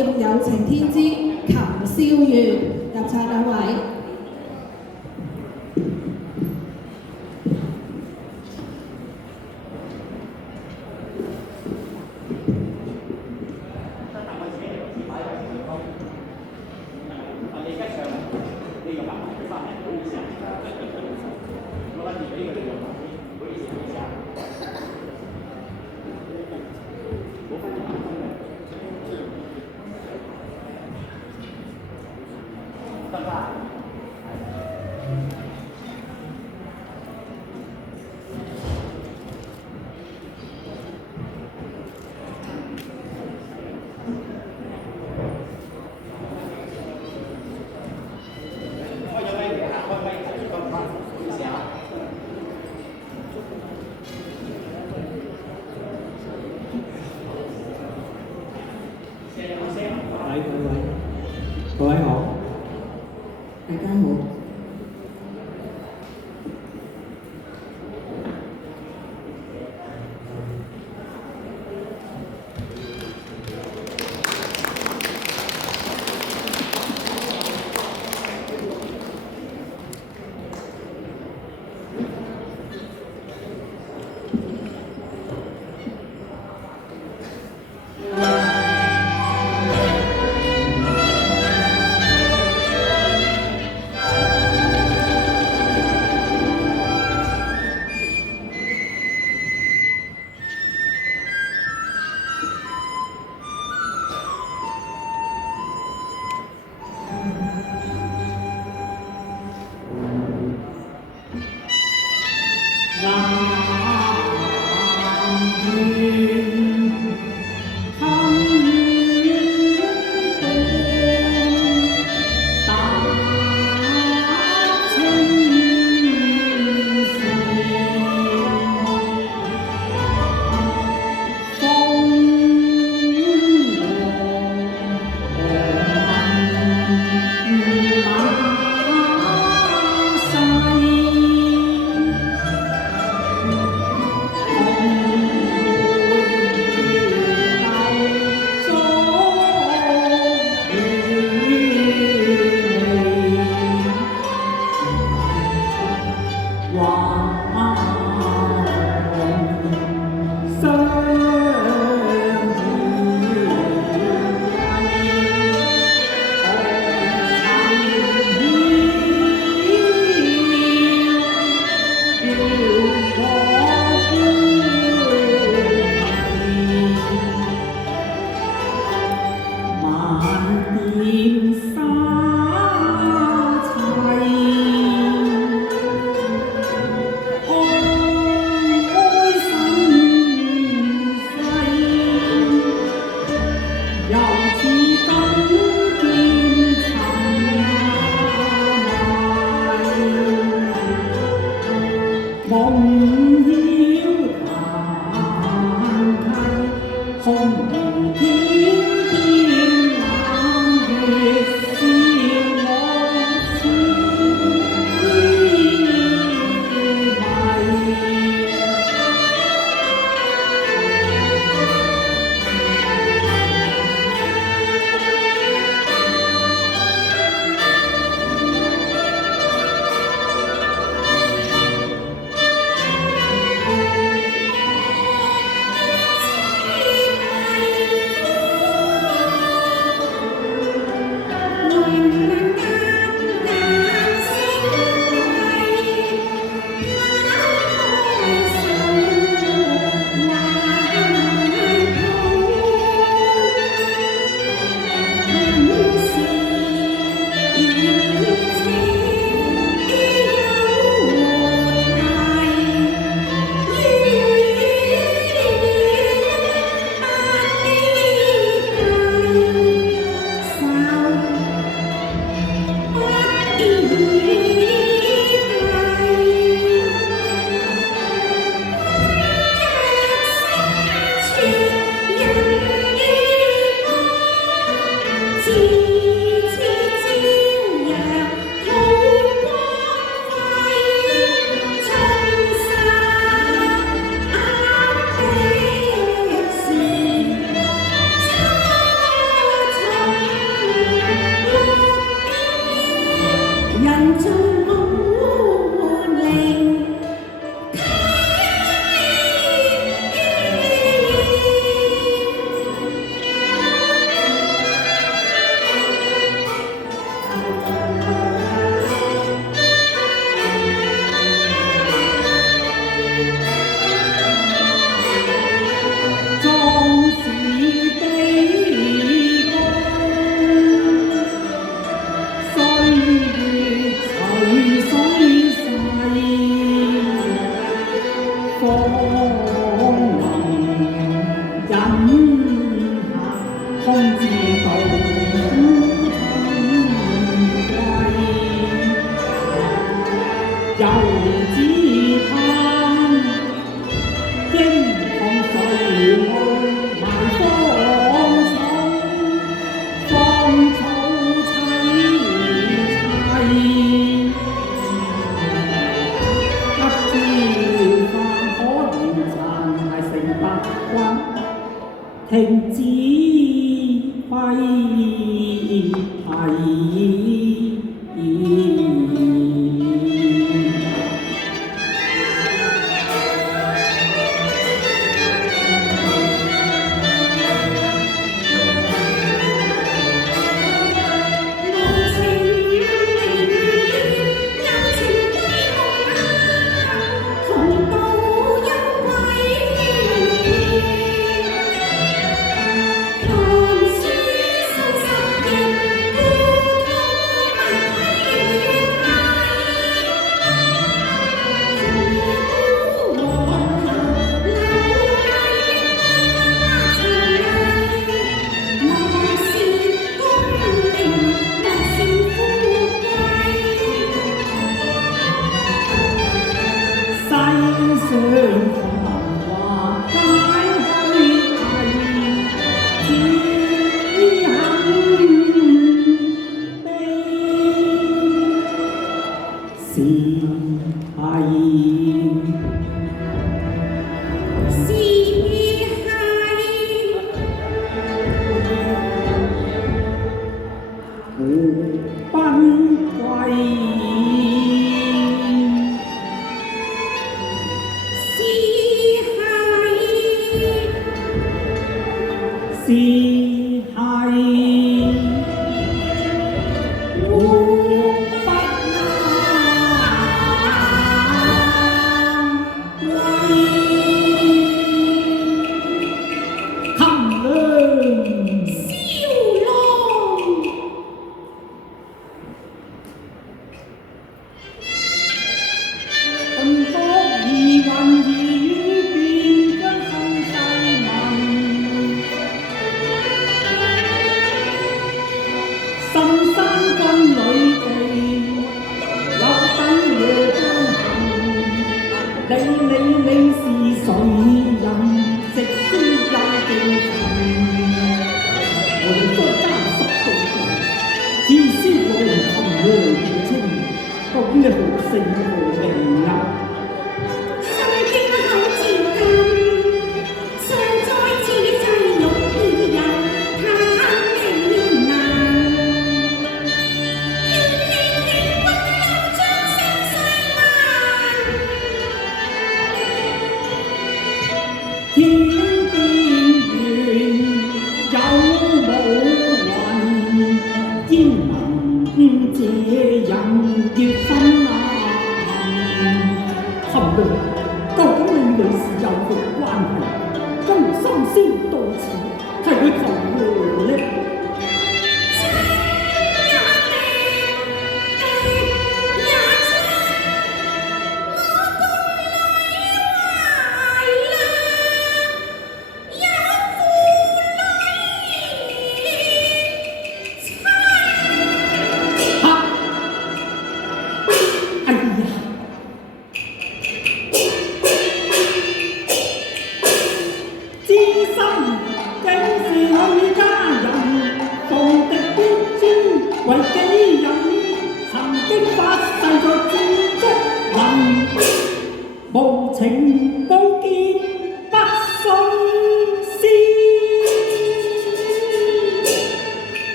有情天之琴宵月，入場兩位。各位好，大家好。夢曉彈琴，空如天邊冷月。智慧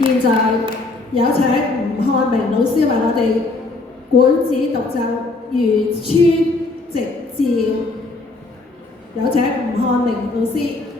現在有請吳漢明老師為我哋管子獨奏《漁村夕照》，有請吳漢明老師。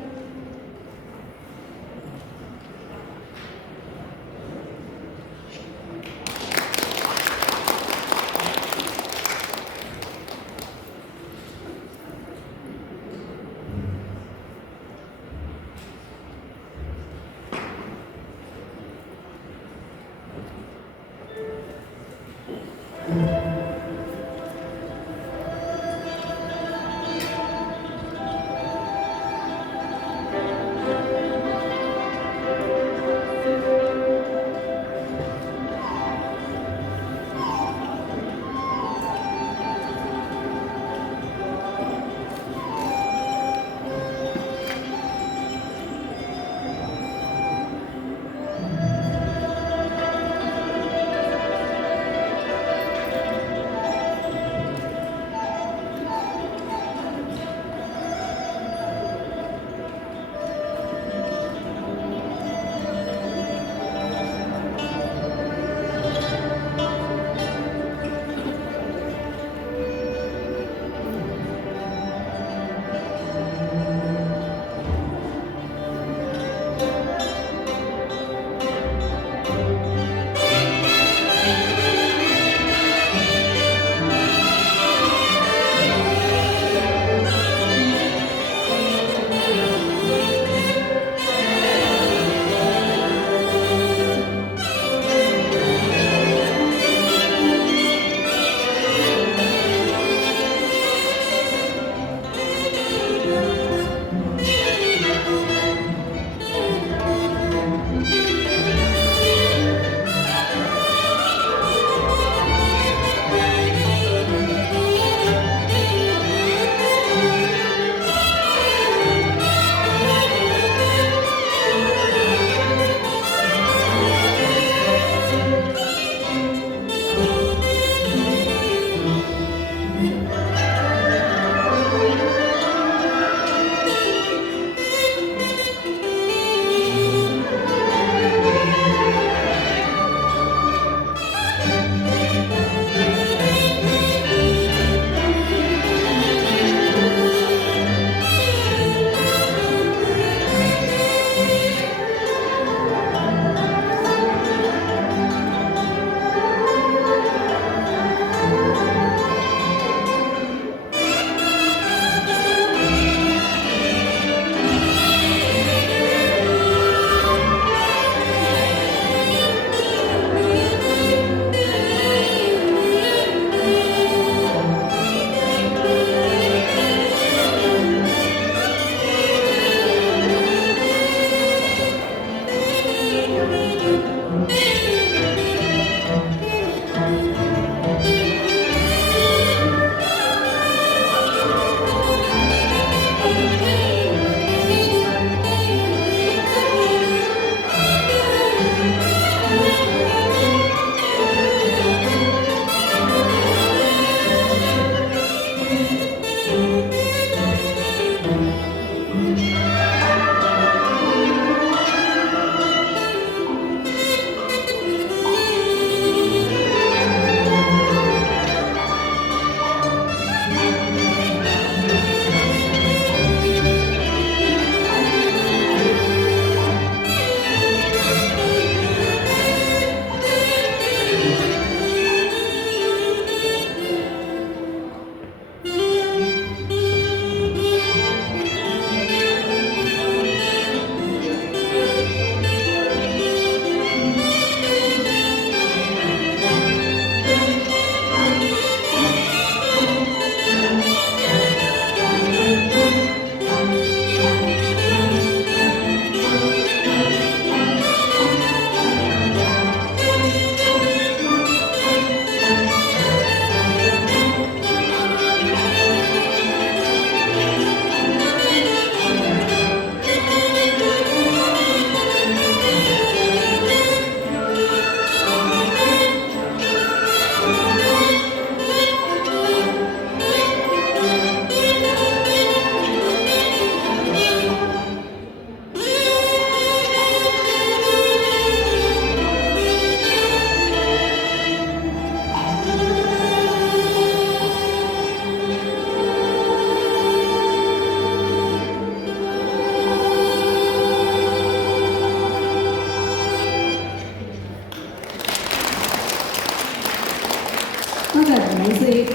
多謝吳女士。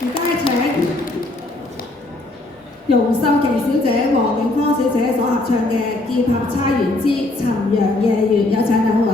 而家請容秀琪小姐、黃永芳小姐所合唱嘅《劍合釵圓之尋陽夜月》，有請兩位。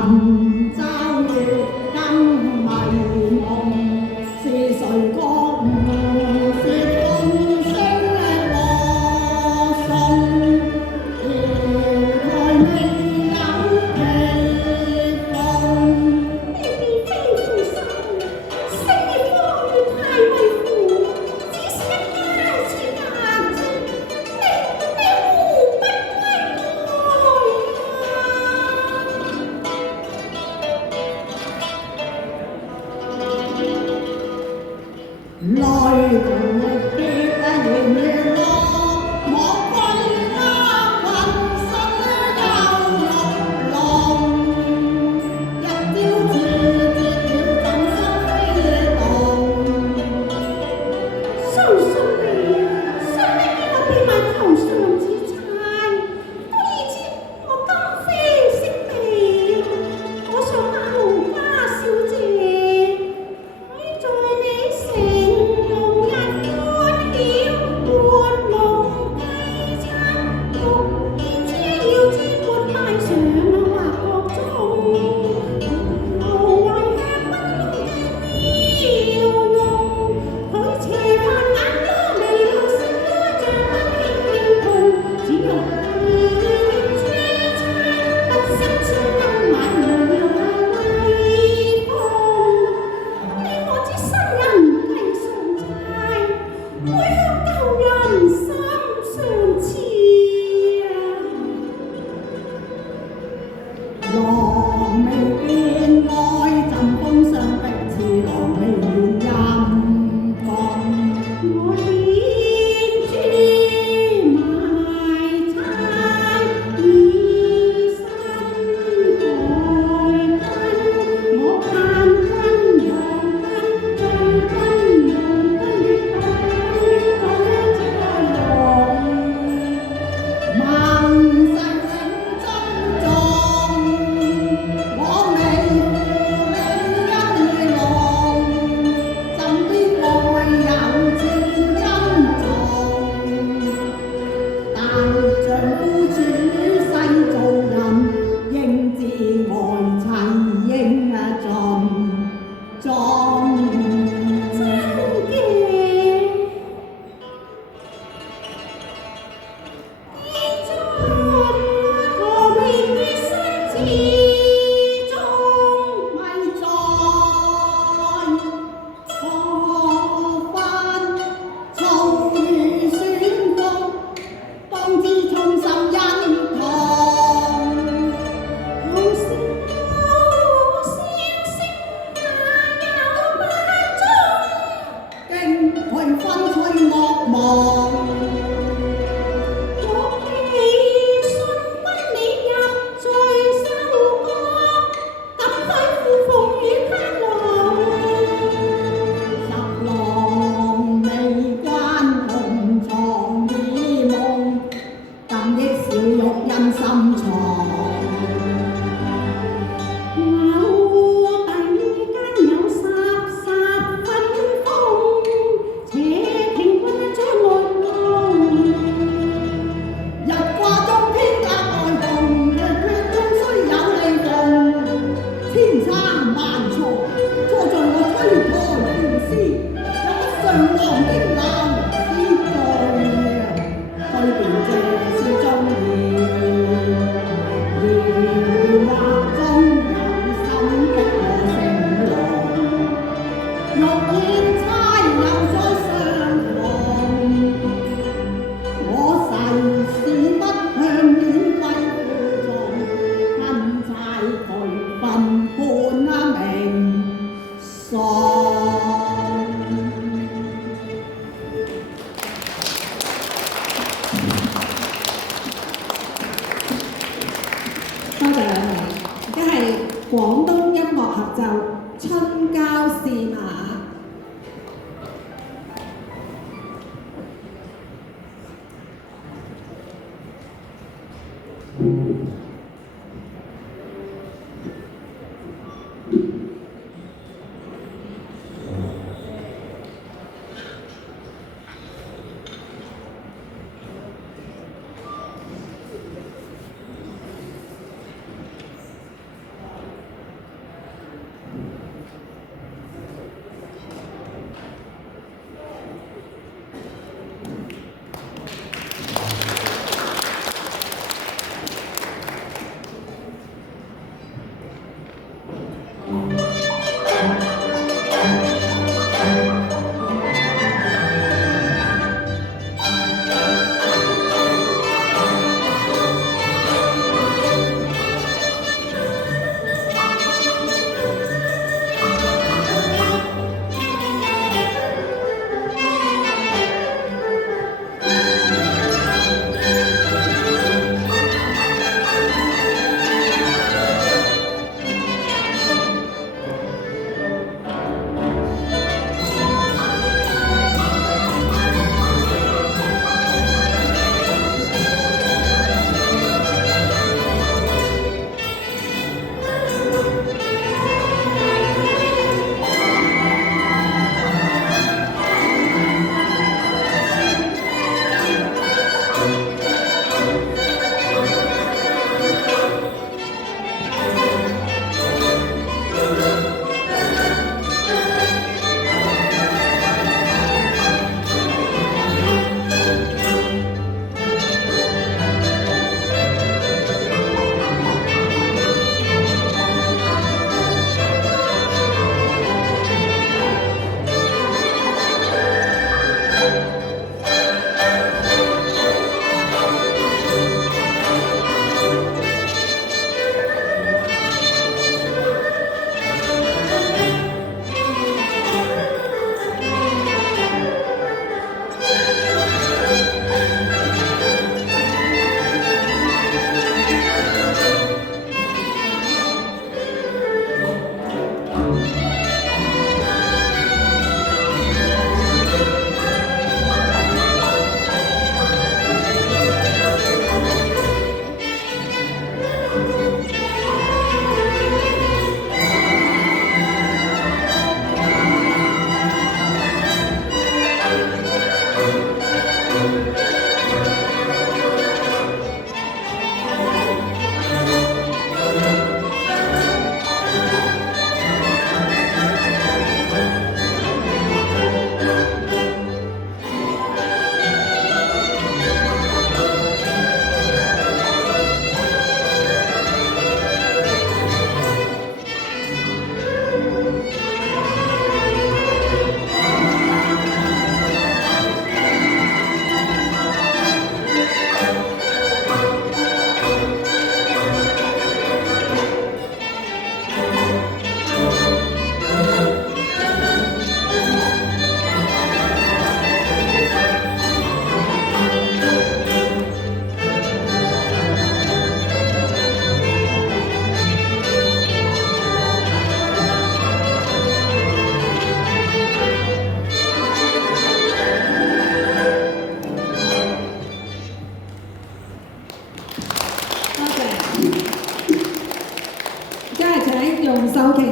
尋找月更迷夢，是誰覺悟？是風聲歌頌，搖台未有奇逢。你別非負心，星月光月太為負，只是一家似眼睛，你胡不歸來來同力結緣緣落，莫歸家群身休玉龍。一朝自折了怎生飛動？相信你，我變埋頭上紫釵，都已知我今非昔比，我想把盧家小姐許在你城龍日歡曉，玩弄雞餐，欲見車要知沒帶上畫角中，無謂吃不懂嘅笑容，佢斜發眼多眉綠色多像不輕痛，只欲見車餐，不惜千金買無用威風。你可知新人計上債，會向舊人心上刺啊！郎未變愛枕風霜逼似郎未變陰風。我獻珠賣差，以身代君，我盼君望君，醉君夢君，越待越只該用。萬世永珍重，我未負你一浪，怎biết愛有千斤重？但丈夫處世做人，應知愛妻應盡忠。真嘅，現在何未結身之中？咪在何番嘈如旋風，當知衷心因痛。好聲好聲聲哪有不忠？經佢分吹惡夢，我寄信不你入罪受國，怎虛負鳳與攀龍？十郎未關同床異夢，更憶小玉因心藏。我弟間有霎分風，且聽君將來浪。日掛中偏隔外動，若決中雖有利逢，千差萬錯，錯在我推破斷絲，有不上皇經鬧之對，對便這是忠義，疑惑中有心的我成龍，欲見差又再相逢。我誓是不向免費負重，恨柴渠分判明喪。多謝兩位，而家係廣東音樂合奏《春郊試馬》。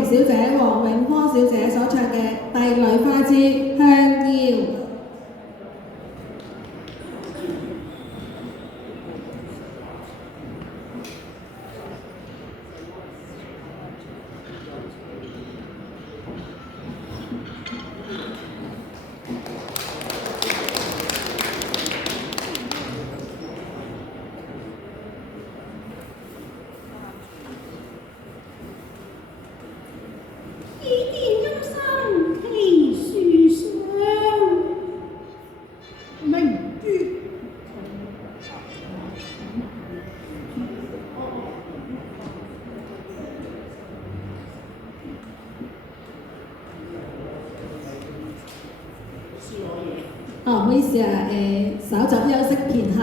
小姐、黃永芳小姐所唱嘅《帝女花之香夭》。倚殿音深奇樹上，明珠唔好意思啊，稍作休息片刻。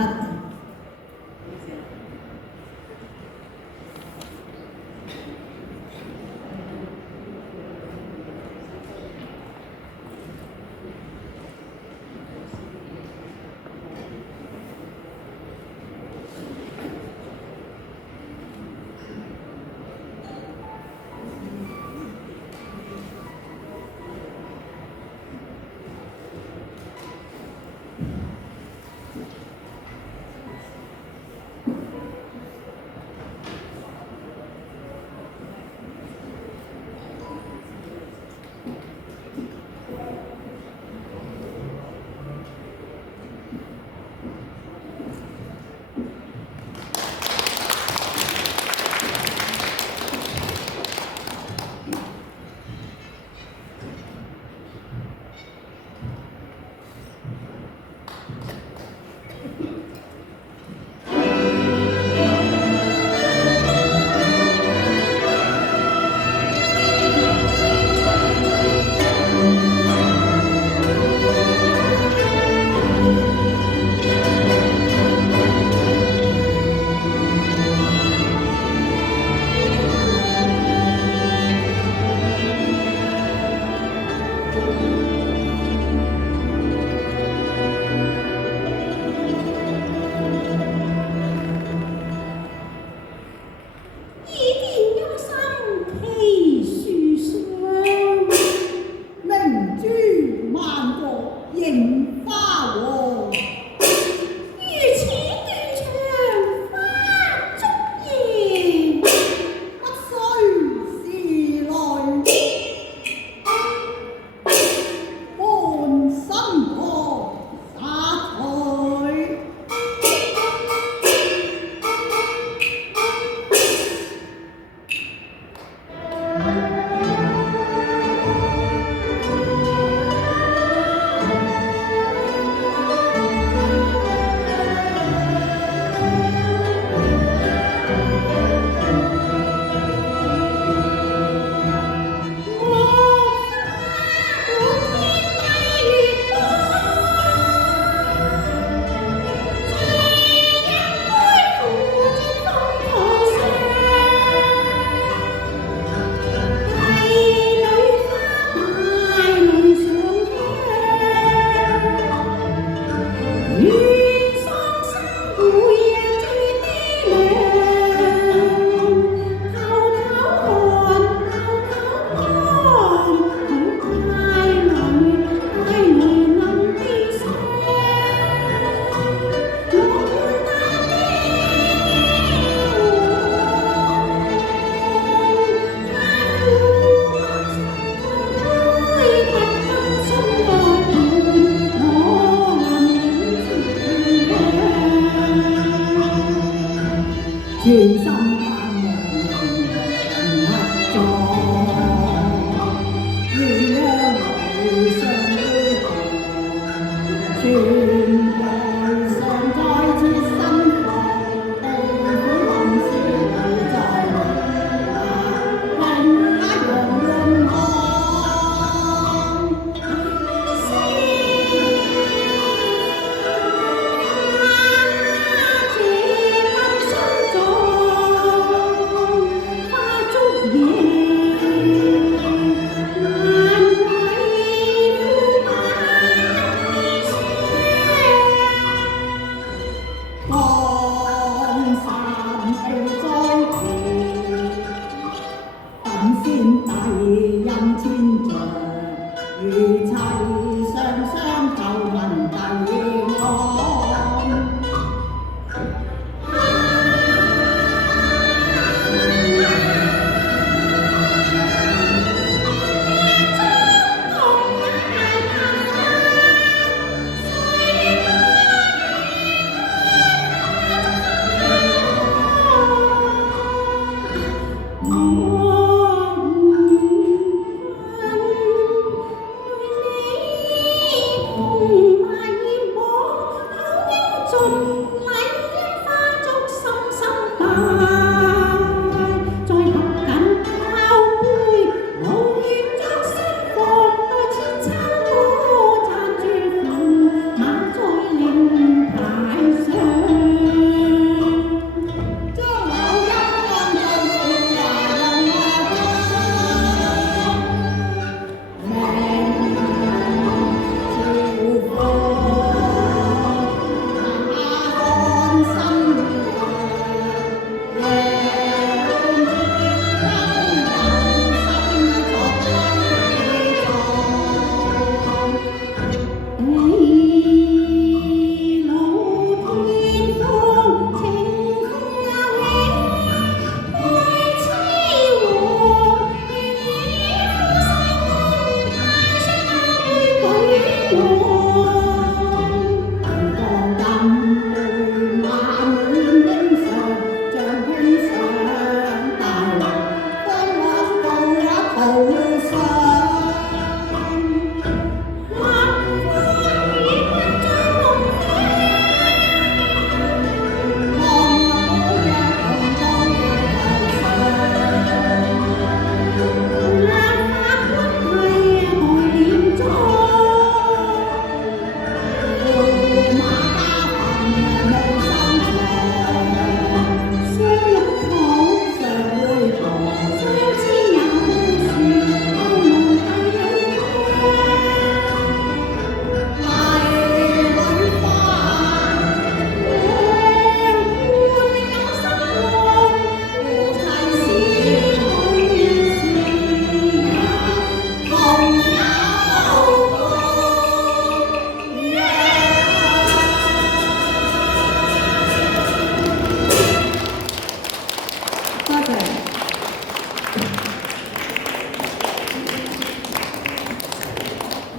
帝任天象，如齊上相就問帝安。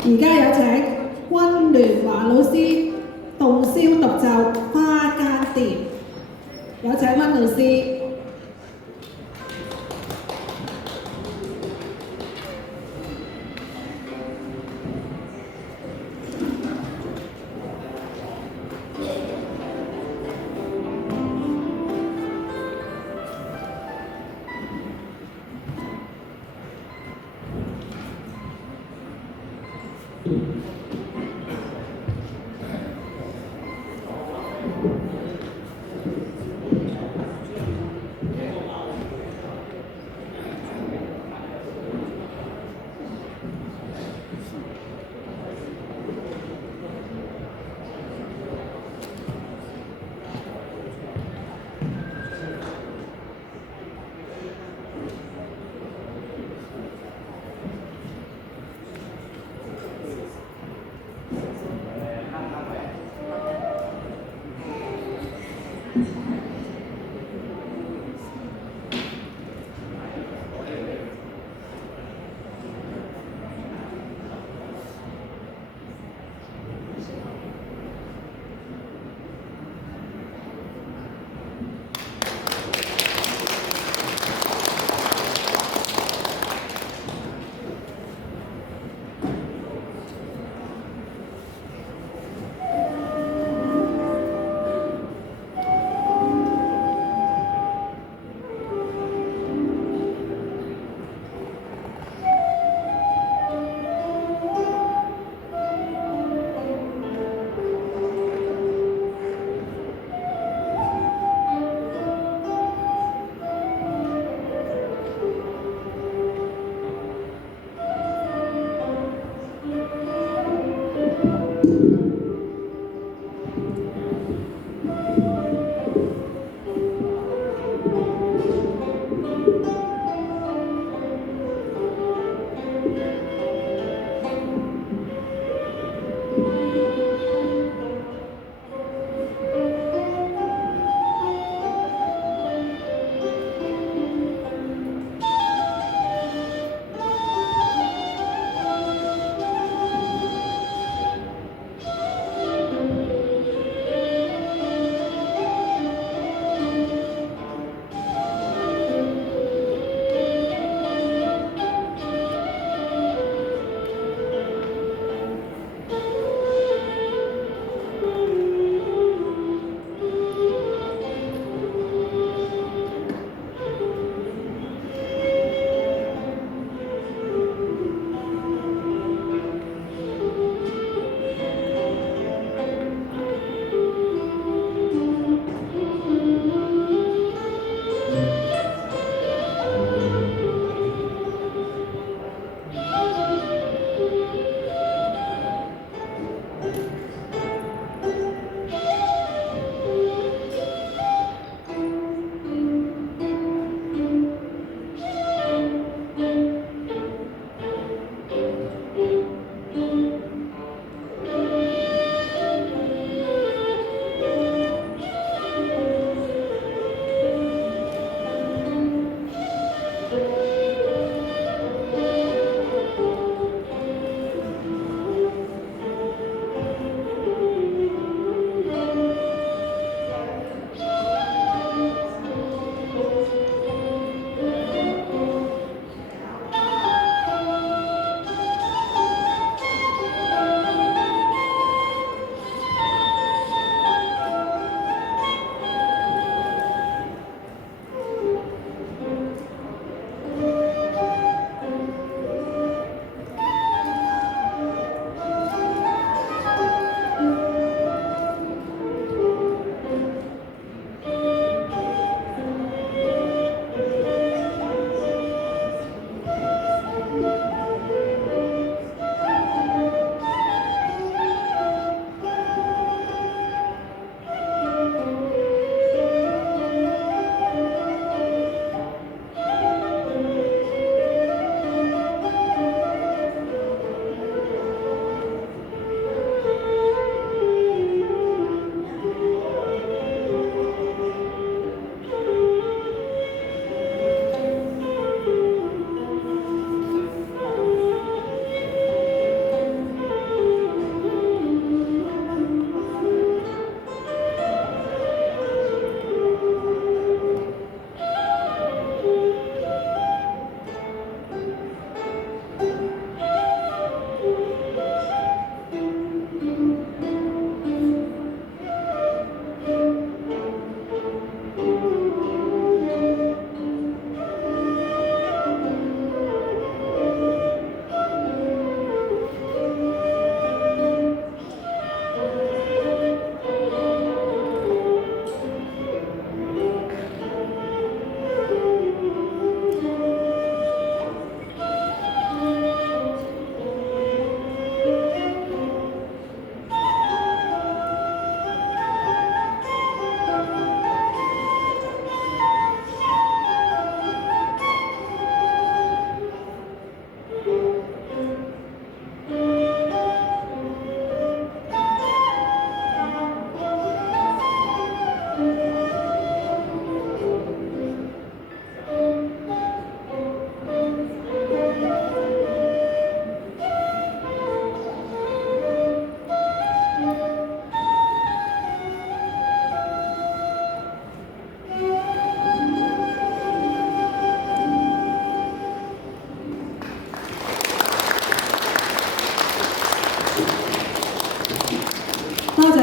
而家有請溫聯華老師洞簫獨奏《花間店》，有請溫老師。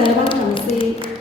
謝温老師。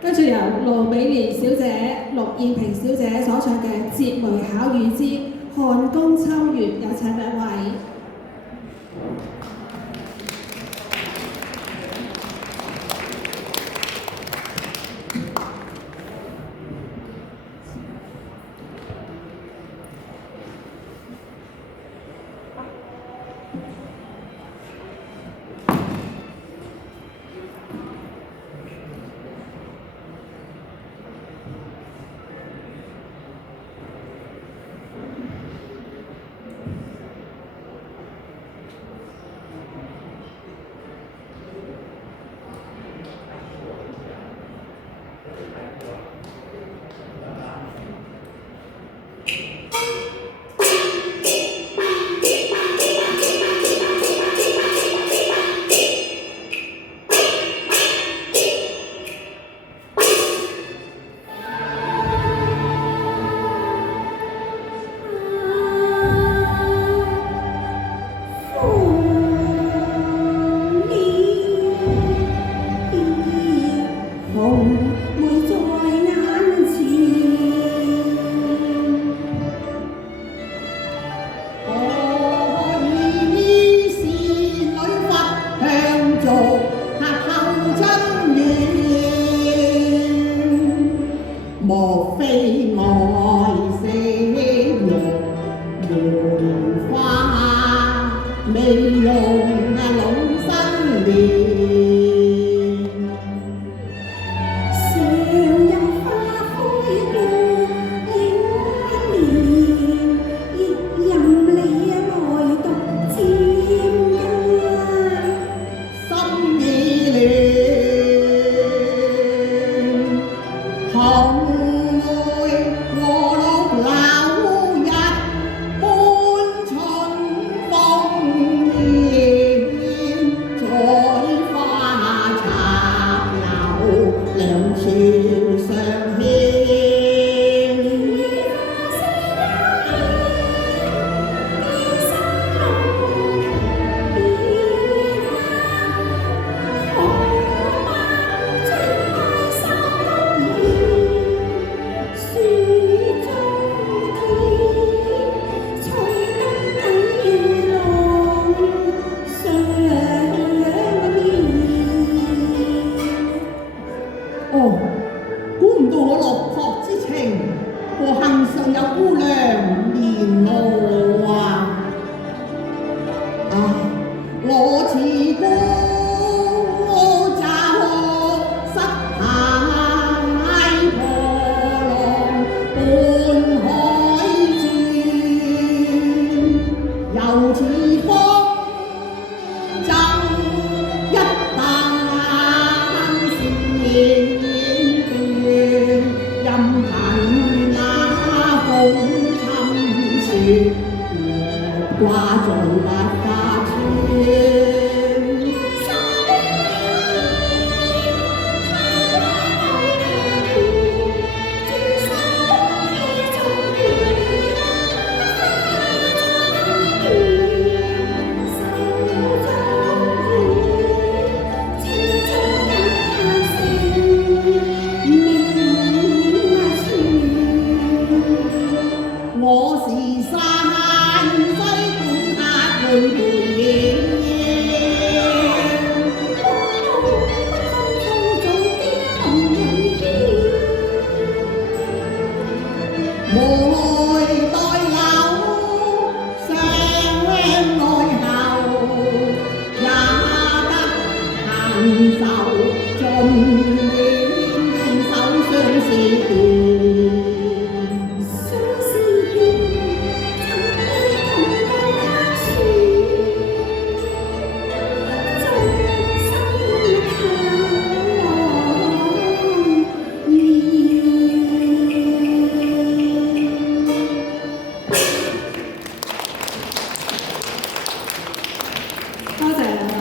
跟住由盧美蓮小姐、陸燕萍小姐所唱嘅《節梅巧語之漢宮秋月》，有請兩位。我是山西管辖無奈待有相愛後，也得閒受盡面牽手相思斷。相思斷，曾經同渡黑船，終身靠多謝兩位。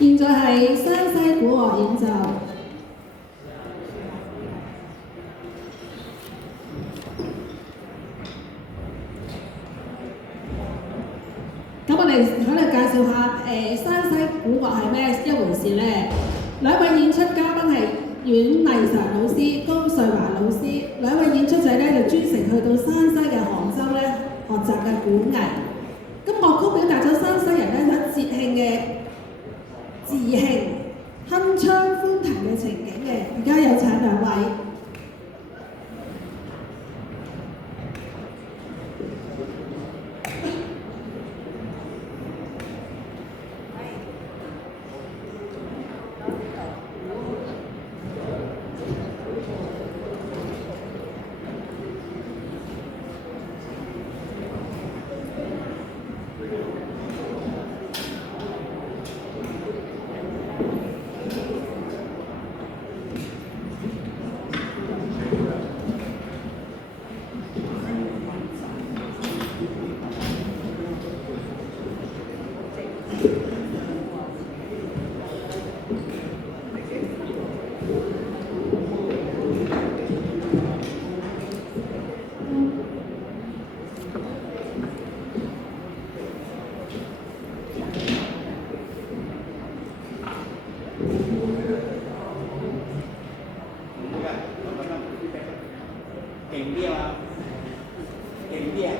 現在係山西古樂演奏。咁我哋可能介紹下山西古樂係咩一回事呢？兩位演出嘉賓係阮麗嫦老師、高瑞華老師，兩位演出者咧就專程去到山西嘅杭州咧學習嘅古藝。咁樂曲表達咗山西人咧喺節慶嘅自興、鏗鏘歡騰嘅情景嘅。而家有請兩位。勁啲啊！勁啲啊！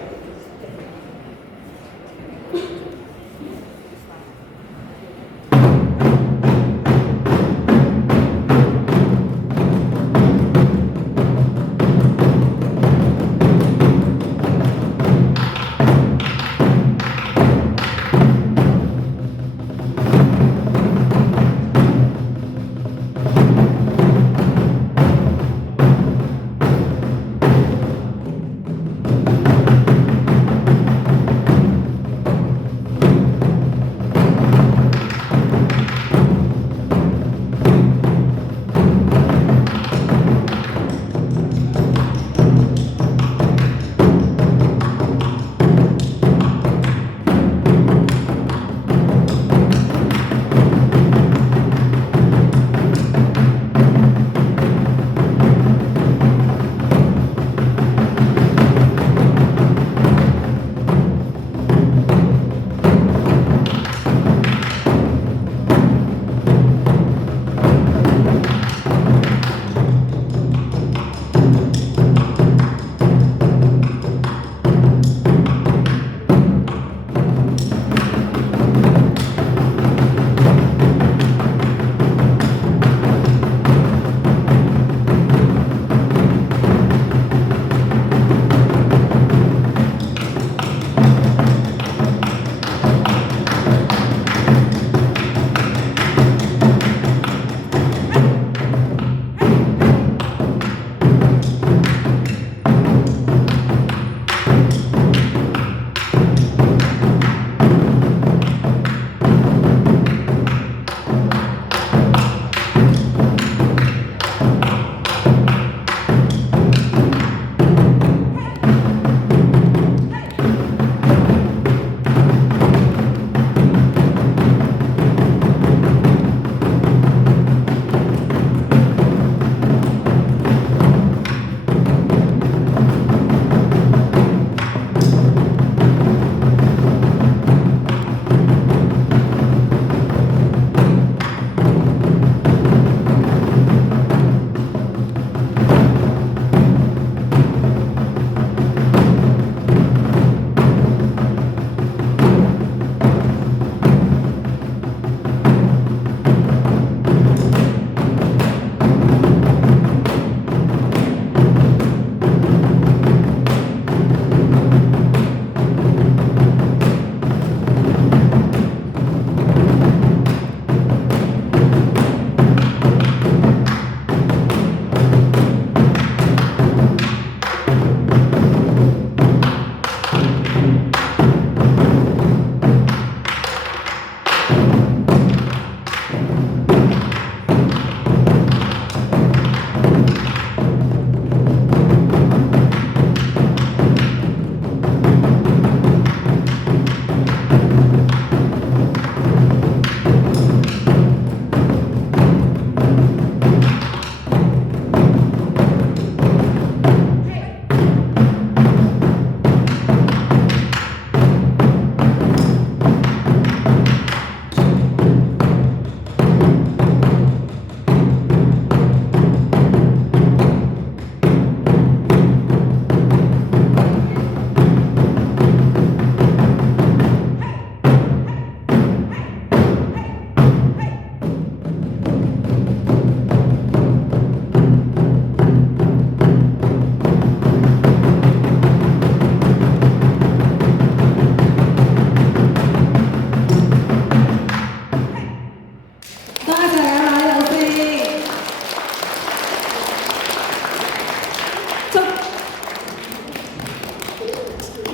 多謝兩位老師。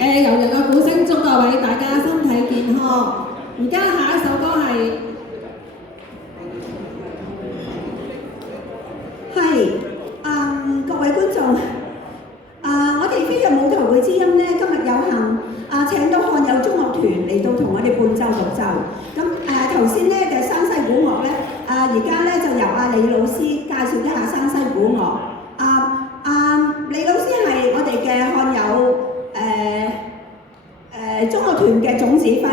悠揚嘅鼓聲祝各位大家身體健康。而家下一首歌係各位觀眾，我哋飛躍舞台會之音呢，今日有幸請到漢友中樂團嚟到同我哋伴奏獨奏。咁頭先呢嘅山西鼓樂呢，而家呢就由李老師介紹一下山西鼓樂。李老師係我哋嘅漢友中樂團嘅總指揮，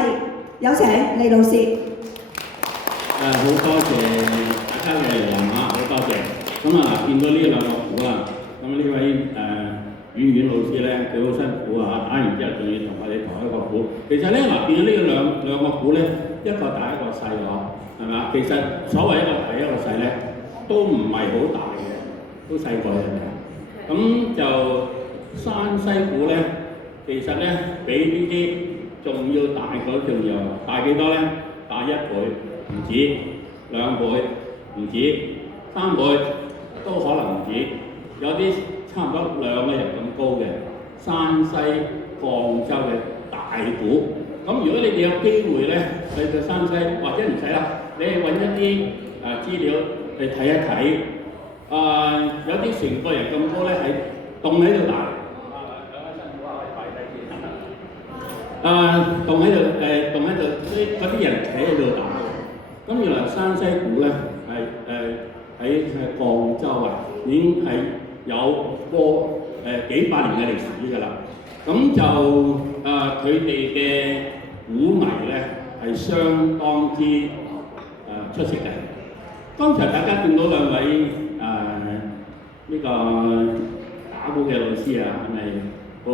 有請李老師。好多謝大家嘅嚟臨好多謝。咁見到呢兩個鼓啦，咁呢位婉老師咧，佢好辛苦打完之後仲要同我哋同一個鼓。其實咧見到呢兩個鼓咧，一個大一個細係咪？其實所謂一個大一個細咧，都唔係好大嘅，都細個嘅。咁就山西鼓咧，其實咧比呢啲仲要大嗰仲要大幾多咧？大1倍唔止，2倍唔止，3倍都可能唔止，有啲差唔多2個人咁高嘅山西贛州嘅大鼓。咁如果你哋有機會咧去到山西，或者唔使啦，你係揾一啲資料去睇一睇。有啲成個人咁高咧，係棟喺度打。棟喺度，嗰啲人企喺度打。咁原來山西鼓咧喺贛州已經係有幾百年嘅歷史㗎啦。咁就佢哋嘅鼓藝咧係相當之出色嘅。剛才大家見到兩位呢個打鼓嘅老師係咪好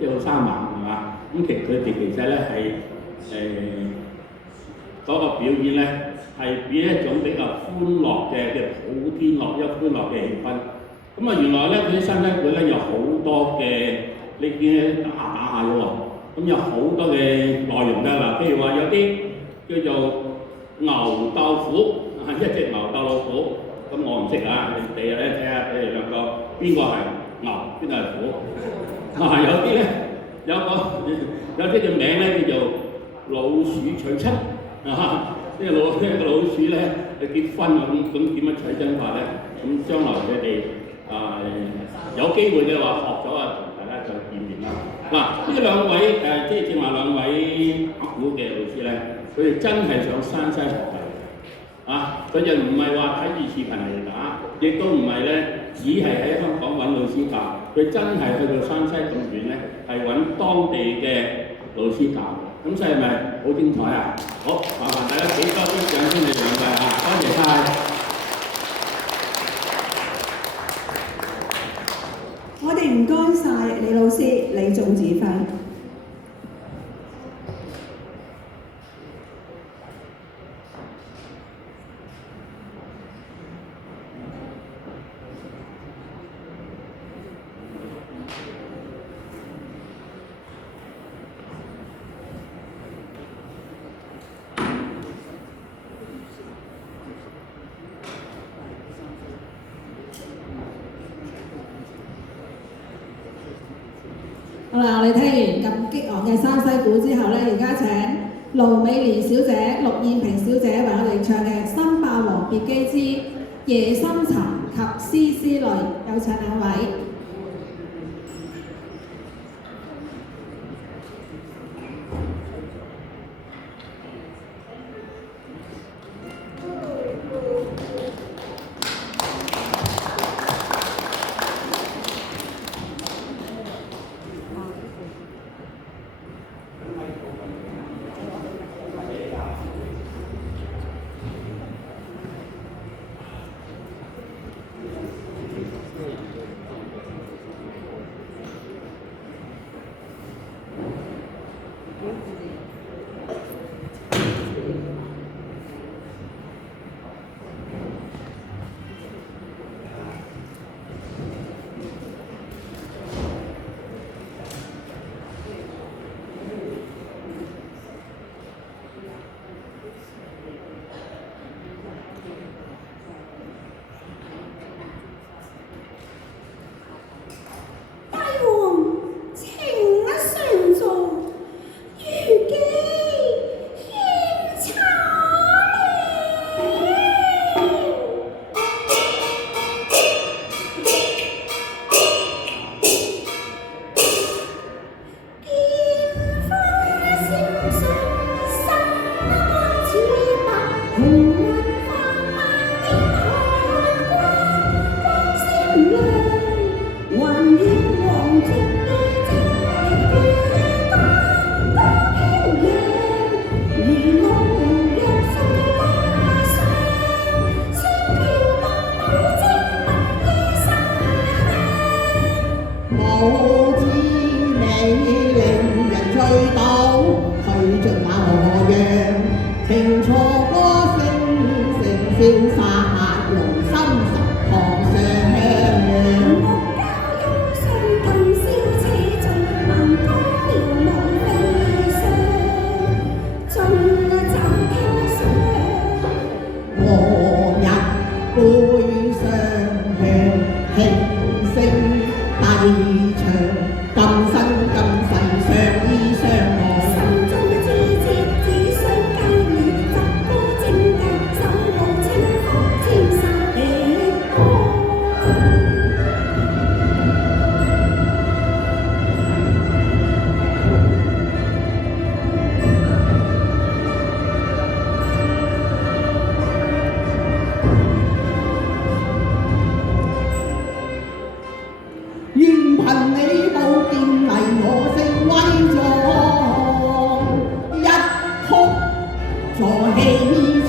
即係好生猛係嘛？咁佢哋其實咧係嗰個表演咧係表一種比較歡樂嘅普天樂一歡樂嘅氣氛。咁原來咧佢啲山西鼓咧有好多嘅，你見打下嘅喎。咁有好多嘅內容㗎嗱，譬如話有啲叫做牛鬥虎，一隻牛鬥老虎。咁我唔識你哋咧睇下佢哋兩個邊個係牛，邊個係虎。有啲咧有啲嘅名咧叫做老鼠娶親，呢個老鼠咧去結婚咁點樣娶親法咧？咁將來佢哋有機會嘅話學咗同大家再見面啦。呢兩位即係正話兩位打鼓嘅老師咧，佢哋真係上山西學藝。佢就唔係話睇住視頻嚟打，亦都唔係咧，只係喺香港揾老師教。佢真係去到山西咁遠咧，係揾當地嘅老師教。咁所以係咪好精彩啊？好，麻煩大家俾多啲掌聲你兩位多謝晒。我哋唔該晒李老師、李總指揮。好啦，我哋聽完咁激昂嘅山西鼓之後咧，而家請盧美蓮小姐、陸燕萍小姐為我哋唱嘅《新霸王別姬之夜深沉及絲絲淚》，有請兩位。殺龍心十堂上。木交音上近燒車盡，盲歌渺無飛上，盡就傾上。我日背上向慶聲帝唱，今生今世相依相愛。心中嘅枝節只想加你，執歌正計，手舞清風，千山的歌。願憑你寶劍嚟我聲威壯，一曲助氣壯。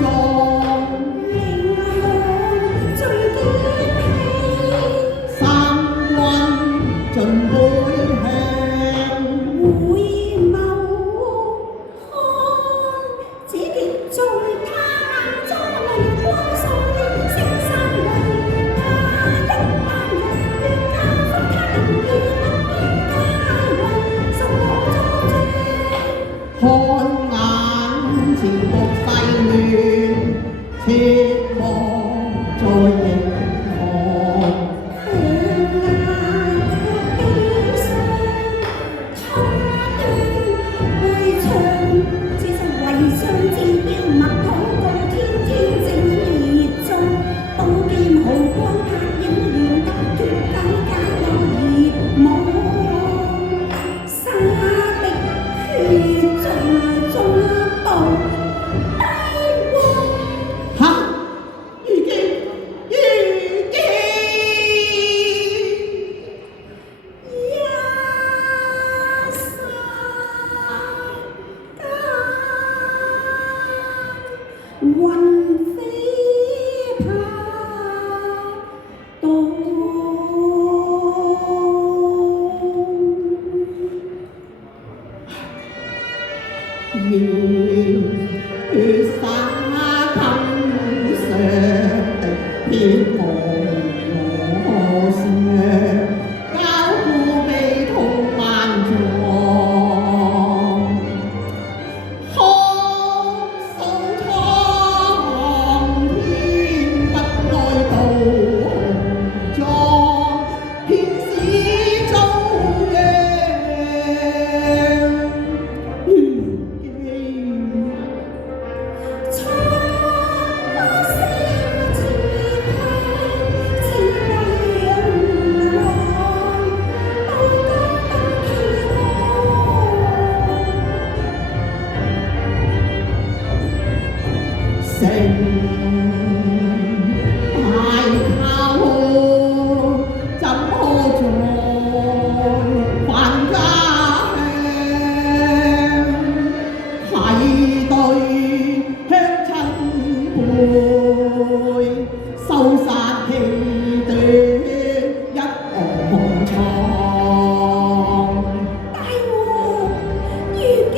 迎向最堅氣，三軍盡背向，回眸看，只見在他眼中淚光掃的青山裏，他一班人願加分，他能與不見佳為什麼作看眼前局勢亂，切莫再凝看。強顏卻悲傷，春斷回腸，只是為上志標默禱告天天正熱衷，刀劍豪光拍影亂得決計假我熱望，沙的血在中部帝王。嚇！虞姬，虞姬，一世間，雲飛拍動。熱血灑襟上的偏愛我上，交付悲痛萬丈。看數蒼天不愛到紅妝，偏使遭殃。春花聲似香，似兩浪，刀光燈旗成大靠怎可在還家鄉？愧對鄉親輩，收殺氣短一行瘡。大王，虞姬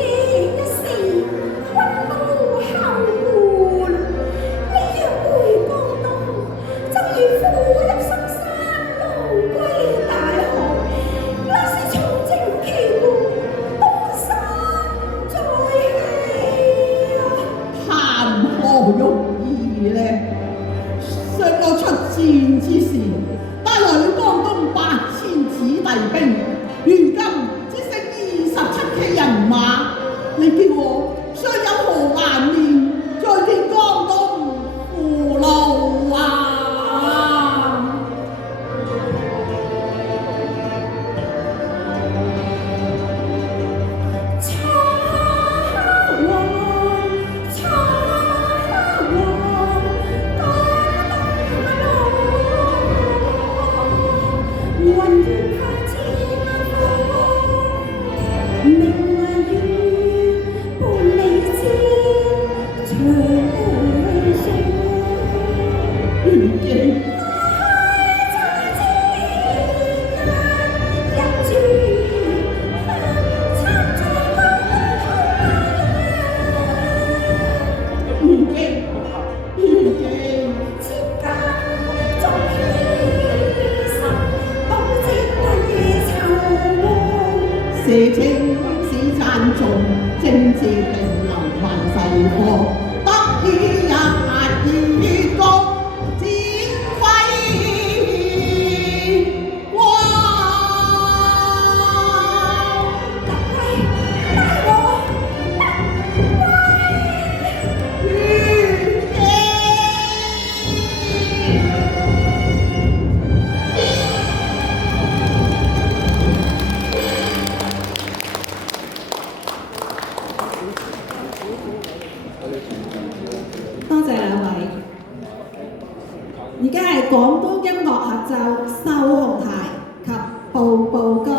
一時君無後援，你若回江東，就如虎入深山，龍歸大河，那是從征旗門，東山再起。談何容易呢？想我出戰之時，帶來了江東8000子弟兵，如今只剩27騎人馬，你叫我尚有何顏面再見江東父老啊？蒼王，蒼王，江東雲遠下千方，明月半而家係廣東音樂合奏《繡紅鞋》及《步步高》。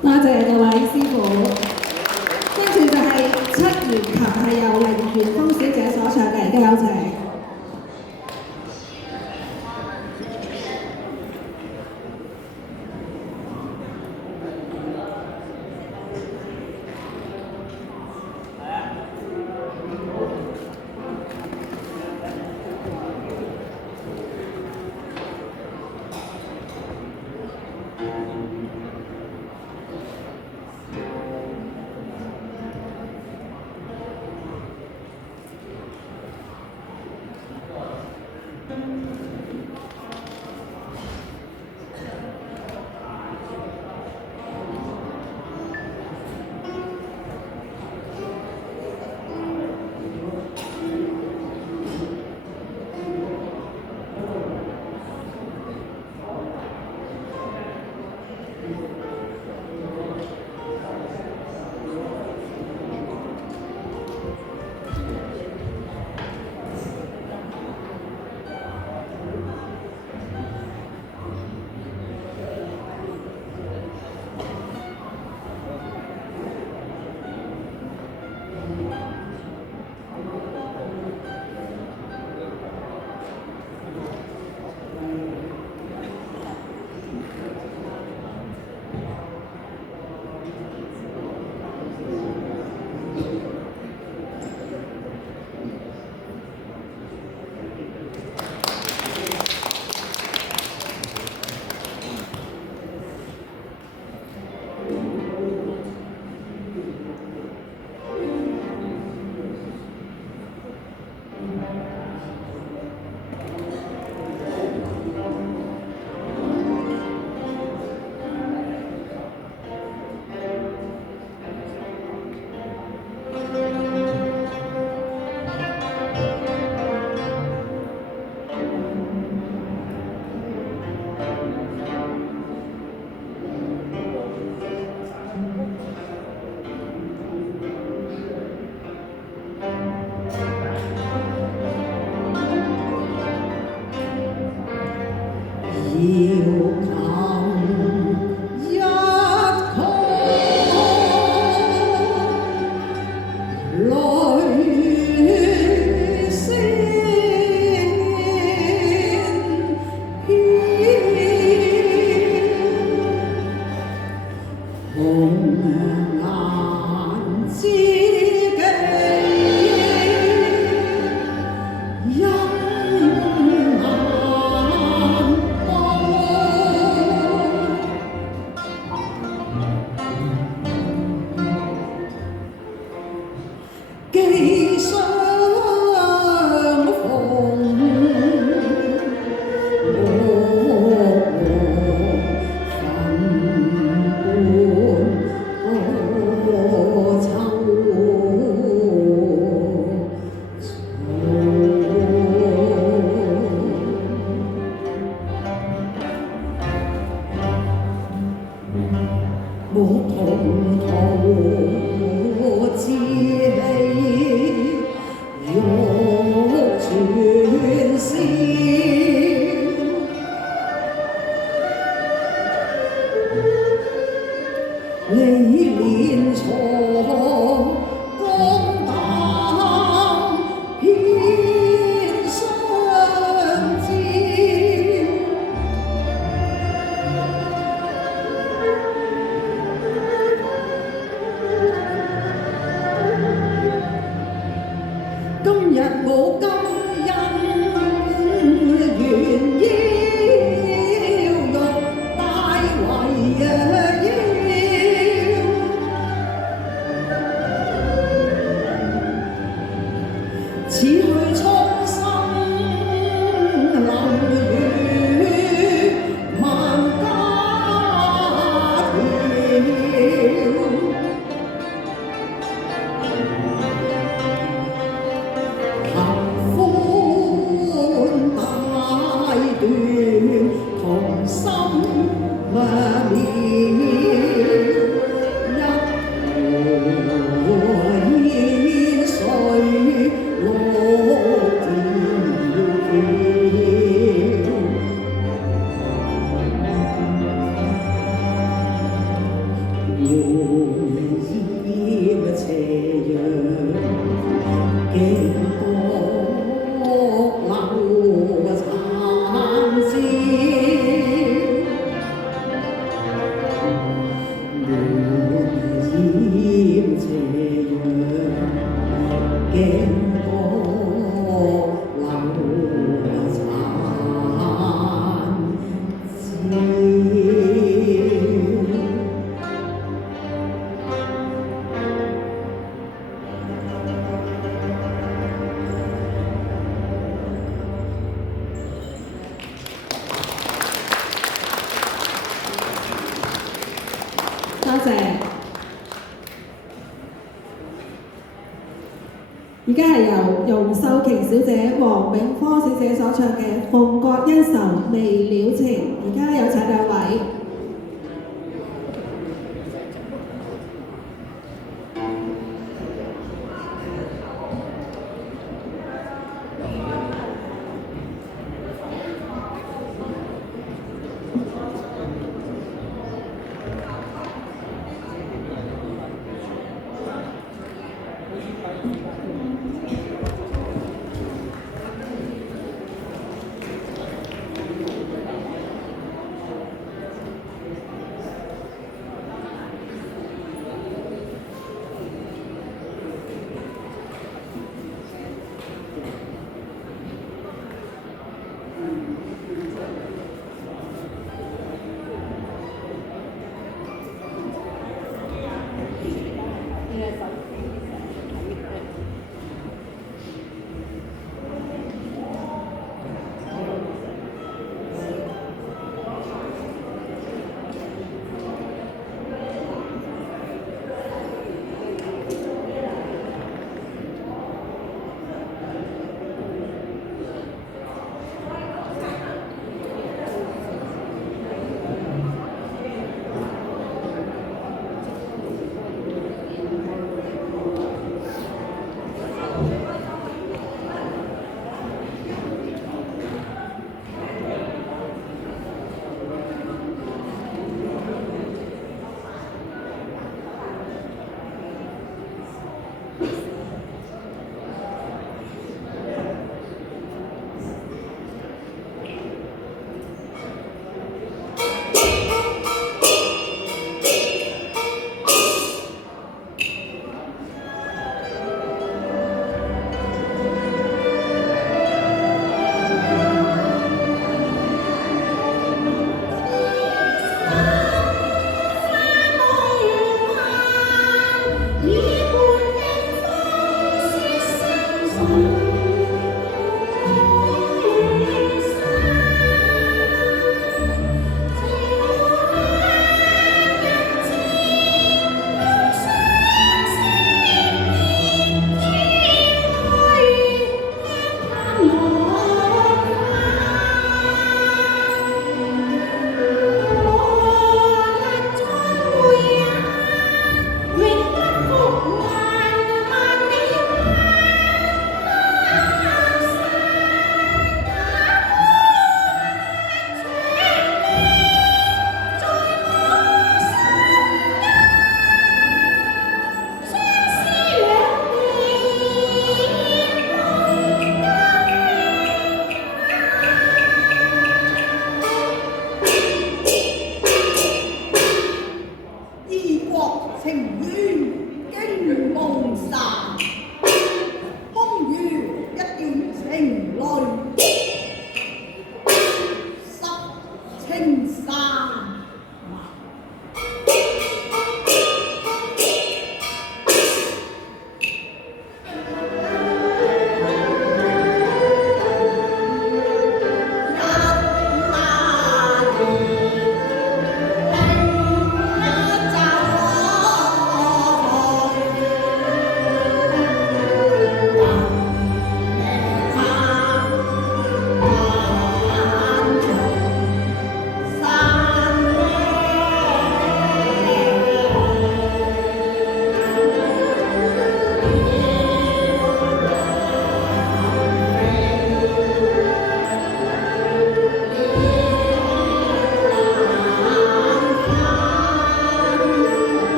多謝各位師傅。跟住就係七弦琴係由凌元峰小姐所唱嘅，而家有請。今日我今因願意。多謝。而家係由容秀瓊小姐、黃炳科小姐所唱嘅《鳳閣恩仇未了情》，而家有請兩位。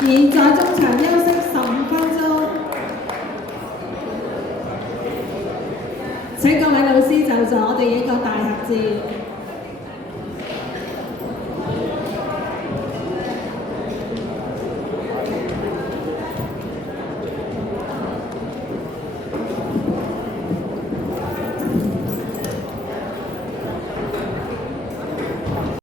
現在中場休息15分鐘，請各位老師就座，我哋影個大合照。